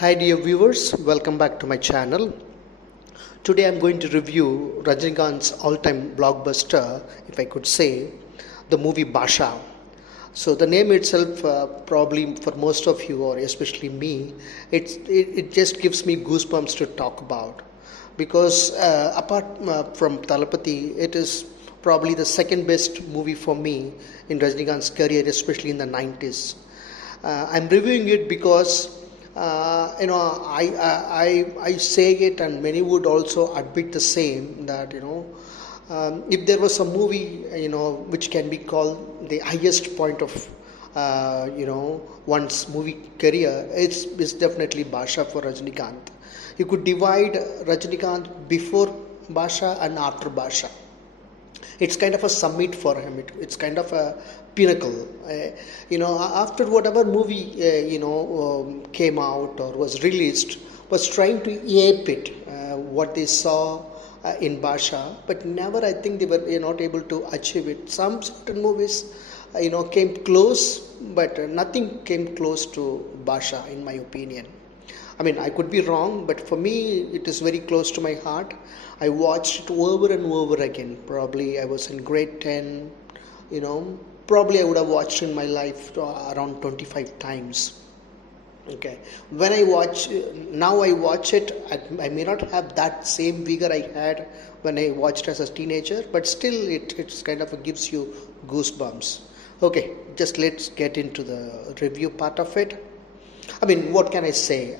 Hi dear viewers, welcome back to my channel. Today I'm going to review Rajinikanth's all-time blockbuster, if I could say, the movie Baasha. So the name itself, probably for most of you or especially me, it just gives me goosebumps to talk about because apart from Talapati, it is probably the second best movie for me in Rajinikanth's career, especially in the 90s. I'm reviewing it because I say it, and many would also admit the same that if there was a movie which can be called the highest point of one's movie career, it's definitely Baasha for Rajinikanth. You could divide Rajinikanth before Baasha and after Baasha. It's kind of a summit for him. It's kind of a pinnacle. After whatever movie came out or was released, was trying to ape it what they saw in Baasha, but never I think they were not able to achieve it. Some certain movies came close, but nothing came close to Baasha in my opinion. I mean, I could be wrong, but for me, it is very close to my heart. I watched it over and over again. Probably I was in grade 10, probably I would have watched in my life around 25 times. Okay. When I watch, now I watch it, I may not have that same vigor I had when I watched as a teenager, but still it's kind of gives you goosebumps. Okay, just let's get into the review part of it. I mean, what can I say?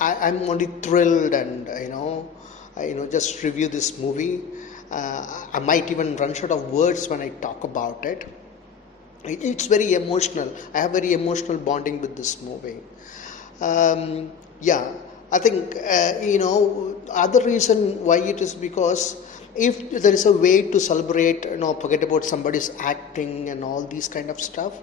I'm only thrilled and just review this movie. I might even run short of words when I talk about it. It's very emotional. I have very emotional bonding with this movie. Yeah, I think other reason why it is because if there is a way to celebrate, forget about somebody's acting and all these kind of stuff.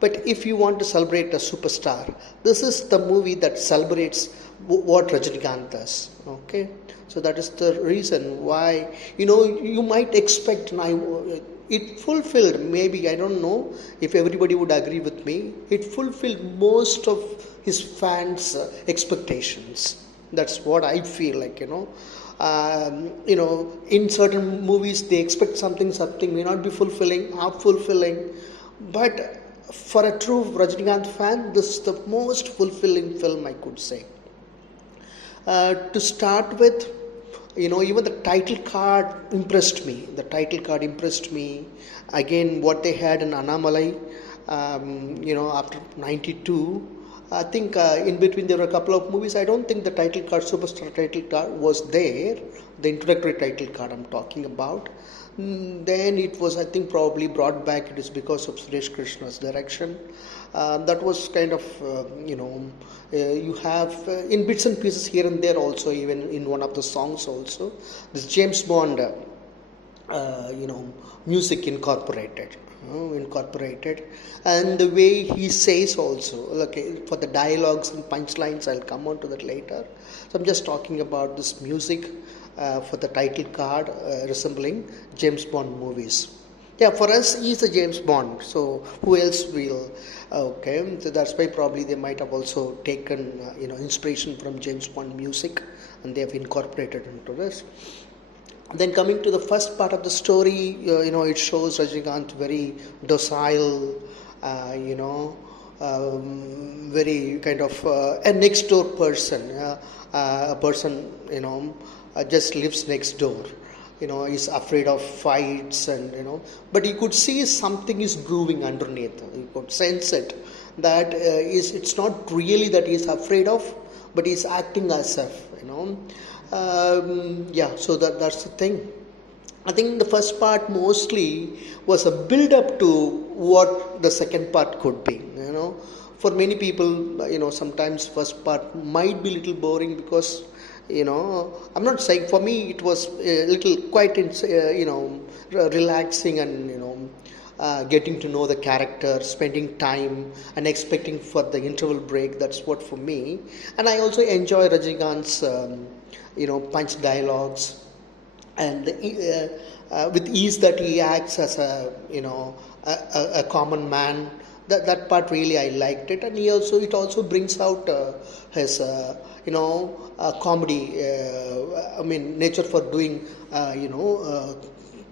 But if you want to celebrate a superstar, this is the movie that celebrates what Rajinikanth does. Okay, so that is the reason why you might expect now. It fulfilled, maybe I don't know if everybody would agree with me. It fulfilled most of his fans' expectations. That's what I feel like. In certain movies they expect something may not be fulfilling, half fulfilling, but for a true Rajinikanth fan, this is the most fulfilling film I could say. To start with, even the title card impressed me. The title card impressed me. Again, what they had in Annamalai, after 92. I think in between there were a couple of movies. I don't think the title card, superstar title card, was there. The introductory title card I'm talking about. Then it was, I think, probably brought back. It is because of Suresh Krishna's direction. That was kind of, you have in bits and pieces here and there also, even in one of the songs also, this James Bond, music incorporated, and the way he says also, okay, for the dialogues and punchlines, I'll come on to that later. So I'm just talking about this music for the title card resembling James Bond movies. Yeah, for us, he's a James Bond. So who else will? Okay, so that's why probably they might have also taken inspiration from James Bond music, and they have incorporated into this. Then coming to the first part of the story, it shows Rajinikanth very docile, very kind of a next door person, a person just lives next door. Is afraid of fights and but you could see something is brewing underneath. You could sense it. That it's not really that he's afraid of, but he's acting as if yeah. So that's the thing. I think the first part mostly was a build up to what the second part could be. For many people, sometimes first part might be a little boring because I'm not saying, for me it was a little quite relaxing and getting to know the character, spending time and expecting for the interval break. That's what for me. And I also enjoy Rajinikanth's punch dialogues, and with ease that he acts as a common man that part really I liked it, and it also brings out his comedy. I mean, nature for doing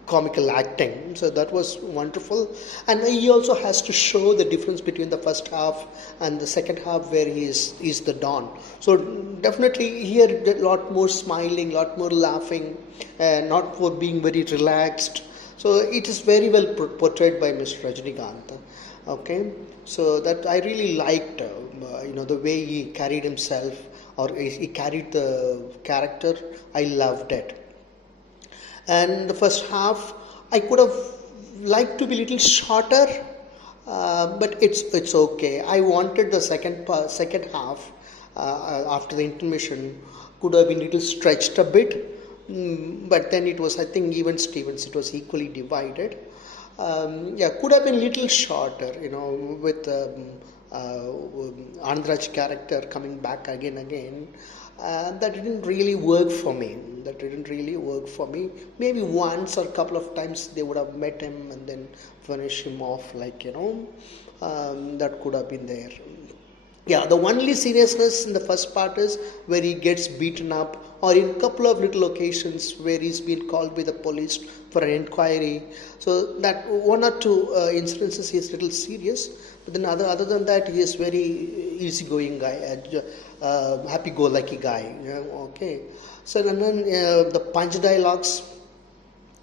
comical acting. So that was wonderful, and he also has to show the difference between the first half and the second half, where he is the Don. So definitely here a lot more smiling, lot more laughing, not for being very relaxed. So it is very well portrayed by Mr. Rajinikanth. Okay, so that I really liked, the way he carried himself, or he carried the character. I loved it. And the first half I could have liked to be little shorter, but it's okay. I wanted the second half, after the intermission, could have been little stretched a bit. But then it was, I think, even Stevens, it was equally divided. Yeah, could have been little shorter, with Andra's character coming back again. That didn't really work for me. Maybe once or a couple of times they would have met him and then finish him off, that could have been there. Yeah, the only seriousness in the first part is where he gets beaten up, or in a couple of little occasions where he's been called by the police for an inquiry. So that one or two incidences he is little serious, but then other than that, he is very easygoing guy, happy-go-lucky guy. Okay. So and then the punch dialogues,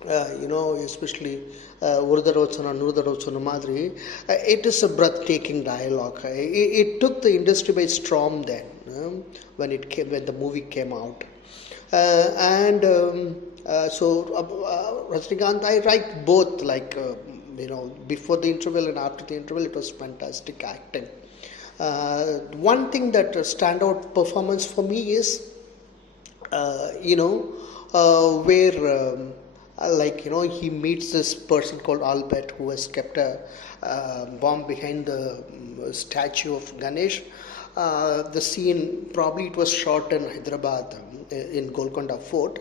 especially Urdarochana, Nurdarochana Madri, it is a breathtaking dialogue. It took the industry by storm then, when the movie came out. Rajinikanth, I like both, before the interval and after the interval, it was fantastic acting. One thing that standout performance for me is, where he meets this person called Albert, who has kept a bomb behind the statue of Ganesh. The scene, probably it was shot in Hyderabad, in Golconda Fort,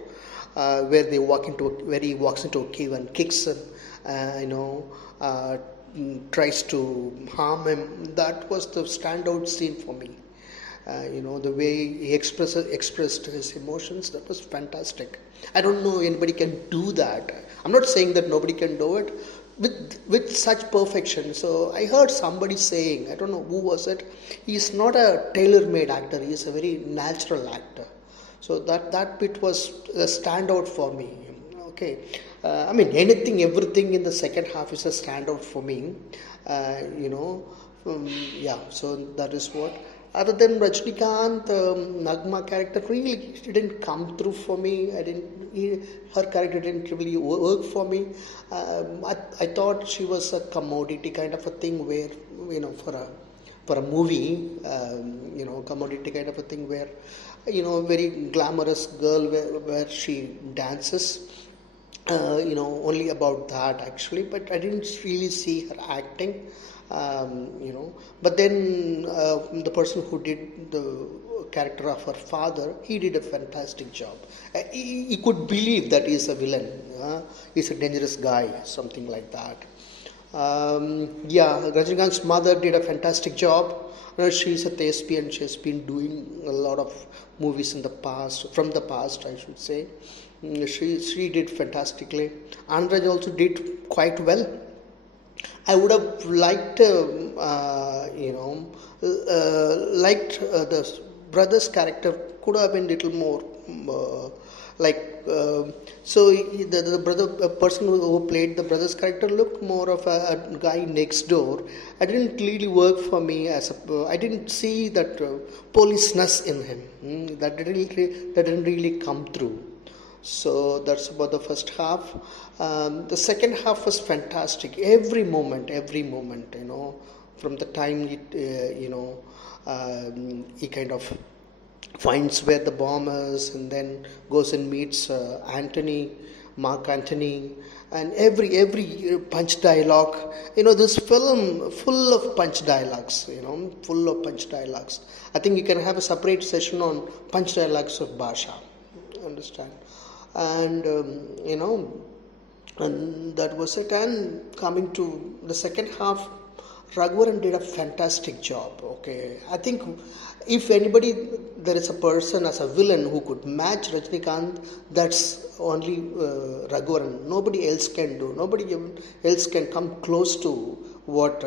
where he walks into a cave and kicks him, tries to harm him. That was the standout scene for me. The way he expressed his emotions, that was fantastic. I don't know anybody can do that. I'm not saying that nobody can do it with such perfection. So I heard somebody saying, I don't know who was it, he's not a tailor-made actor, he is a very natural actor. So that bit was a standout for me. Okay, everything in the second half is a standout for me. So that is what. Other than Rajinikanth, Nagma character really didn't come through for me. Her character didn't really work for me. I thought she was a commodity kind of a thing, where for a movie, commodity kind of a thing, where very glamorous girl, where she dances. Only about that actually, but I didn't really see her acting. But then the person who did the character of her father, he did a fantastic job. He could believe that he's a villain, he's a dangerous guy, something like that. Rajinikanth's mother did a fantastic job. She's a thespian. She's been doing a lot of movies from the past, I should say. She did fantastically. Andraj also did quite well. I would have liked, the brother's character could have been little more, the brother, person who played the brother's character looked more of a guy next door. It didn't really work for me I didn't see that policeness in him. That didn't really come through. So that's about the first half. The second half was fantastic. Every moment, from the time he kind of finds where the bomb is, and then goes and meets Mark Antony, and every punch dialogue. This film full of punch dialogues. I think you can have a separate session on punch dialogues of Baasha. Understand? And and that was it. And coming to the second half, Raghuvaran did a fantastic job. Okay, I think if anybody, there is a person as a villain who could match Rajinikanth, that's only Raghuvaran. Nobody else can do. Nobody else can come close to what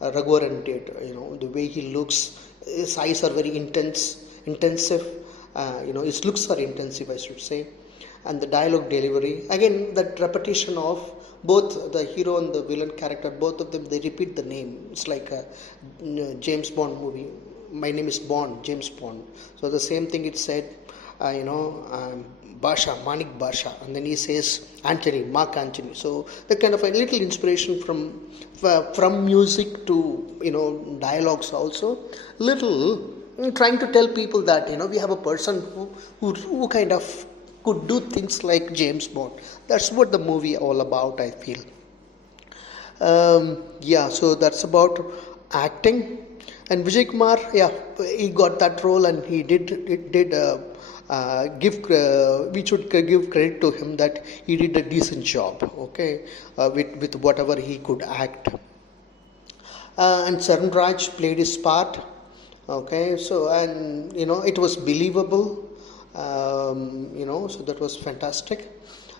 Raghuvaran did. The way he looks, his eyes are very intensive. His looks are intensive, I should say, and the dialogue delivery. Again, that repetition of both the hero and the villain character, both of them, they repeat the name. It's like a James Bond movie. My name is Bond, James Bond. So the same thing it said, Baasha, Manik Baasha, and then he says Anthony, Mark Anthony. So the kind of a little inspiration from music to dialogues also. Little trying to tell people that we have a person who kind of could do things like James Bond. That's what the movie all about, I feel. So that's about acting. And Vijay Kumar, yeah, he got that role and he did we should give credit to him that he did a decent job, okay, with whatever he could act. And Saran Raj played his part, okay, so, and it was believable, so that was fantastic.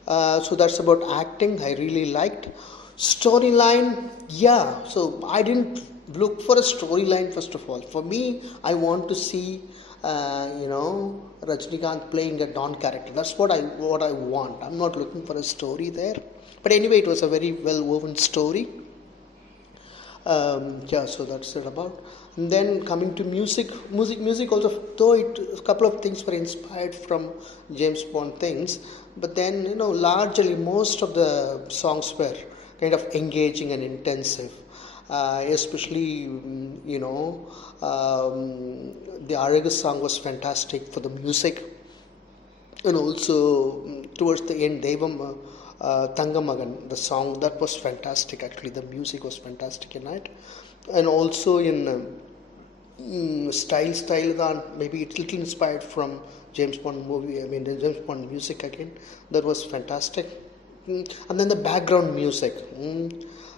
So that's about acting. I really liked storyline. Yeah, so I didn't look for a storyline first of all. For me, I want to see Rajinikanth playing a Don character. That's what I want. I'm not looking for a story there. But anyway, it was a very well woven story. So that's it about. And then coming to music also, though a couple of things were inspired from James Bond things, but then largely most of the songs were kind of engaging and intensive, especially the Aragus song was fantastic for the music, and also towards the end Devam Thangamagan, the song, that was fantastic. Actually, the music was fantastic in it, and also in style, maybe it's little inspired from James Bond movie. I mean, the James Bond music again, that was fantastic. And then the background music.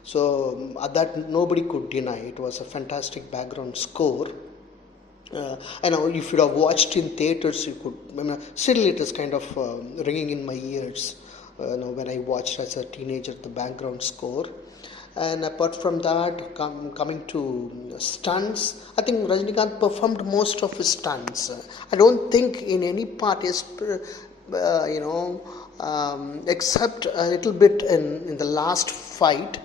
So that nobody could deny. It was a fantastic background score. And if you have watched in theaters, you could. Still, it is kind of ringing in my ears. When I watched as a teenager the background score. And apart from that, coming to stunts, I think Rajinikanth performed most of his stunts. I don't think in any part is, except a little bit in the last fight.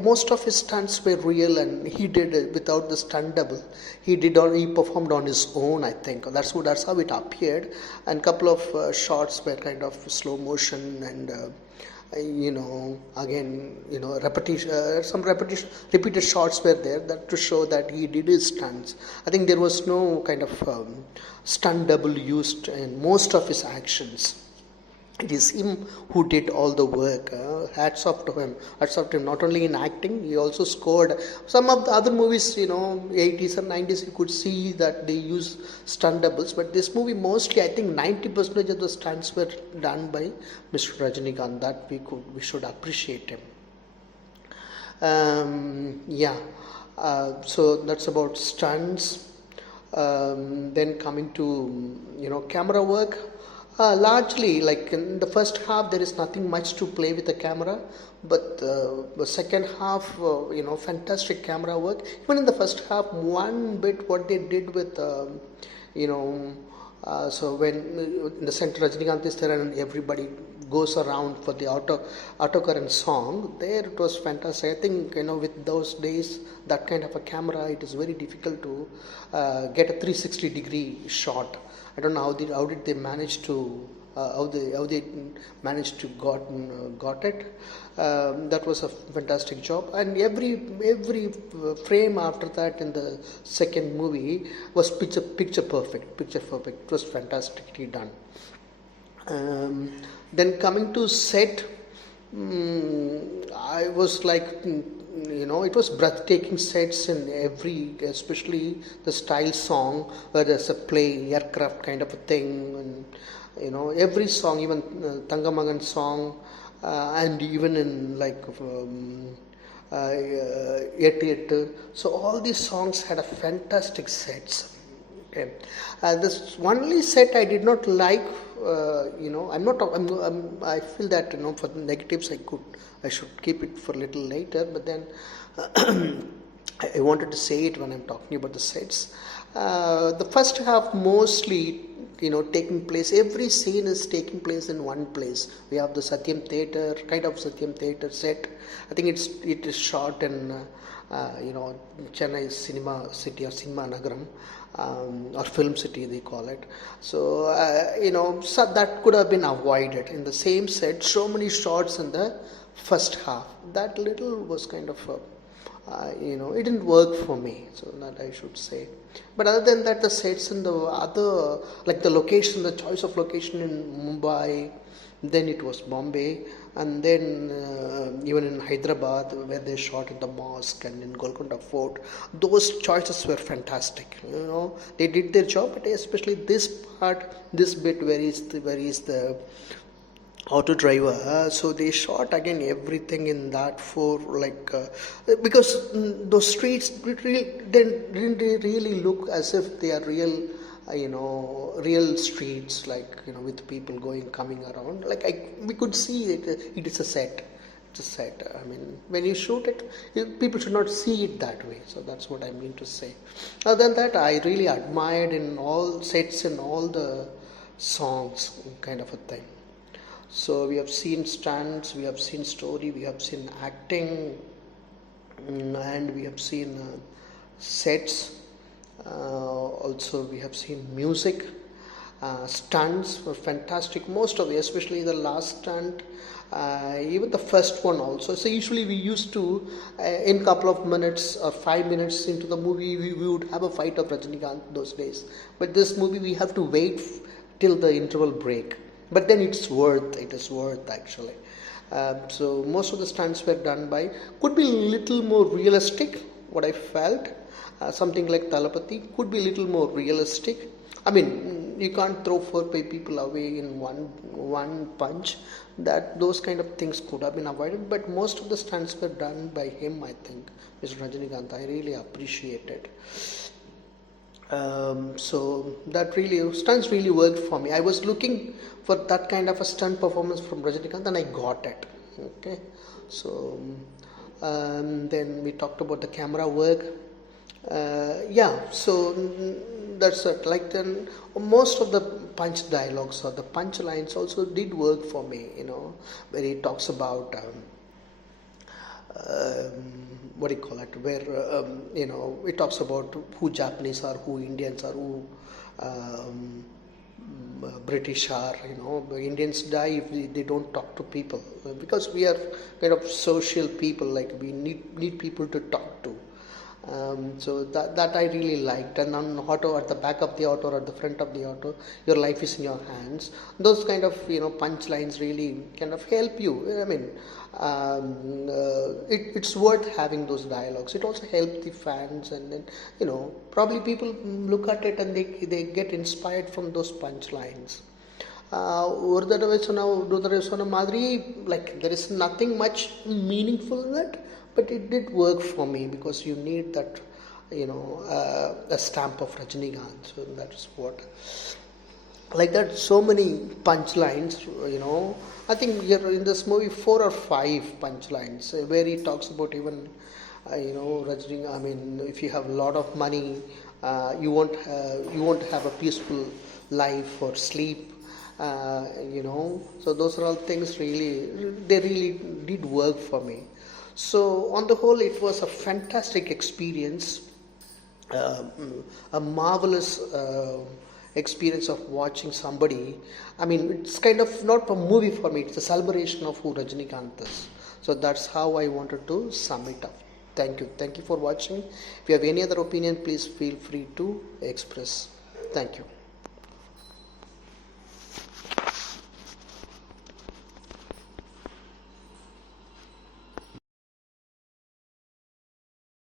Most of his stunts were real, and he did it without the stunt double. He performed on his own, I think. That's how it appeared. And couple of shots were kind of slow motion, and repeated shots were there that to show that he did his stunts. I think there was no kind of stunt double used in most of his actions. It is him who did all the work. Hats off to him. Not only in acting, he also scored. Some of the other movies, 80s and 90s, you could see that they use stunt doubles. But this movie, mostly, I think 90% of the stunts were done by Mr. Rajinikanth. That we should appreciate him. So that's about stunts. Then coming to camera work. Largely, like in the first half, there is nothing much to play with the camera, but the second half, fantastic camera work. Even in the first half, one bit what they did with, so when in the center Rajinikanth is there and everybody goes around for the autocurrent song, there it was fantastic. I think with those days, that kind of a camera, it is very difficult to get a 360-degree shot. I don't know how did they manage to how they managed to got it. That was a fantastic job, and every frame after that in the second movie was picture perfect. It was fantastically done. Then coming to set, I was like, it was breathtaking sets in especially the style song where there's a play aircraft kind of a thing, and every song, even Tangamagan song, and even in like Yet. So all these songs had a fantastic sets. Okay, this only set I did not like. I'm not. I feel that for the negatives I should keep it for a little later. But then I wanted to say it when I'm talking about the sets. The first half mostly taking place, every scene is taking place in one place. We have the Satyam Theatre, kind of Satyam Theatre set. I think it is shot in Chennai Cinema City or Cinema Nagaram, or Film City they call it. So so that could have been avoided. In the same set, so many shots in the first half, that little was kind of it didn't work for me, so that I should say. But other than that, the sets in the other, like the location, the choice of location in Mumbai, then it was Bombay, and then even in Hyderabad where they shot in the mosque and in Golconda Fort, those choices were fantastic. They did their job, but especially this part, this bit where is the auto driver, so they shot again everything in that for because those streets didn't really look as if they are real, real streets, with people coming around. We could see it is a set. It's a set. I mean, when you shoot it, people should not see it that way. So that's what I mean to say. Other than that, I really admired in all sets and all the songs, kind of a thing. So we have seen stunts, we have seen story, we have seen acting, and we have seen sets. Also, we have seen music. Stunts were fantastic. Most of it, especially the last stunt, even the first one also. So usually we used to, in couple of minutes or 5 minutes into the movie, we would have a fight of Rajinikanth those days. But this movie we have to wait till the interval break. But then it is worth actually. So most of the stunts were done by, could be a little more realistic, what I felt. Something like Talapati could be a little more realistic. I mean, you can't throw 4-5 people away in one punch. Those kind of things could have been avoided, but most of the stunts were done by him, I think, Mr. Rajinikanth. I really appreciate it. So that stunts really worked for me. I was looking for that kind of a stunt performance from Rajinikanth, and I got it. Okay, so then we talked about the camera work. So that's it. Like then, most of the punch dialogues or the punch lines also did work for me. Where he talks about. What do you call it, where it talks about who Japanese are, who Indians are, who British are. Indians die if they don't talk to people, because we are kind of social people, like we need people to talk to. So that I really liked. And on auto, at the back of the auto or at the front of the auto, your life is in your hands. Those kind of punchlines really kind of help you. I mean, it's worth having those dialogues. It also helps the fans, and then probably people look at it and they get inspired from those punchlines. Like there is nothing much meaningful in it, but it did work for me because you need that, a stamp of Rajinikanth. So that's what, like that, so many punchlines. I think here in this movie 4 or 5 punchlines where he talks about even, Rajinikanth. I mean, if you have a lot of money, you won't have a peaceful life or sleep. So those are all things they really did work for me. So on the whole, it was a fantastic experience, a marvelous experience of watching somebody. I mean, it's kind of not a movie for me, it's a celebration of who Rajinikanth is. So that's how I wanted to sum it up. Thank you for watching. If you have any other opinion, please feel free to express. Thank you.